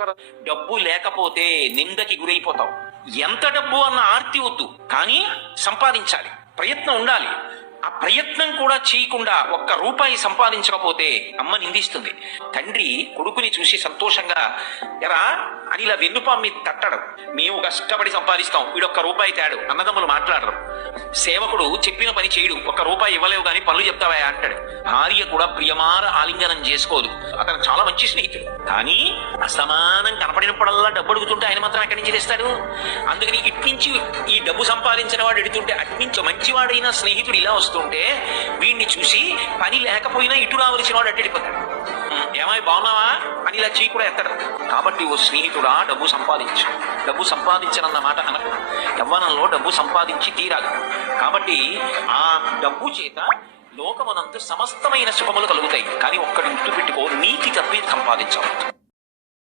ఈశ్వర డబ్బు లేకపోతే నిందకి గురైపోతావు. ఎంత డబ్బు అన్న ఆర్తి వద్దు, కానీ సంపాదించాలి, ప్రయత్నం ఉండాలి. ఆ ప్రయత్నం కూడా చేయకుండా ఒక్క రూపాయి సంపాదించకపోతే అమ్మ నిందిస్తుంది. తండ్రి కొడుకుని చూసి సంతోషంగా ఎరా అని ఇలా వెన్నుపాము మీద తట్టడం. మేము కష్టపడి సంపాదిస్తాం, వీడొక్క రూపాయి తేడు, అన్నదమ్ములు మాట్లాడరు. సేవకుడు చెప్పిన పని చేయడు, ఒక్క రూపాయి ఇవ్వలేవు కానీ పనులు చెప్తావా అంటాడు. భార్య కూడా ప్రియమార ఆలింగనం చేసుకోదు. అతను చాలా మంచి స్నేహితుడు, కానీ అసమానం కనపడినప్పుడల్లా డబ్బు అడుగుతుంటే ఆయన మాత్రం ఎక్కడి నుంచి తెస్తాడు? అందుకని ఇట్నుంచి ఈ డబ్బు సంపాదించిన వాడు ఎడుతుంటే అట్నుంచి మంచివాడైన స్నేహితుడు ఇలా వస్తుంటే వీడిని చూసి పని లేకపోయినా ఇటు రావలసిన వాడు అడ్డడిపోతాడు. ఏమై బాగున్నావా అని ఇలా చేయి కూడా ఎత్తడు. కాబట్టి ఓ స్నేహితుడా, డబ్బు సంపాదించు. డబ్బు సంపాదించనన్న మాట అనకు. యవ్వనంలో డబ్బు సంపాదించి తీరాలి. కాబట్టి ఆ డబ్బు చేత లోకమనందు సమస్తమైన శుభములు కలుగుతాయి. కానీ ఒక్కటి గుర్తు పెట్టుకో, నీతి తప్పి సంపాదించవద్దు.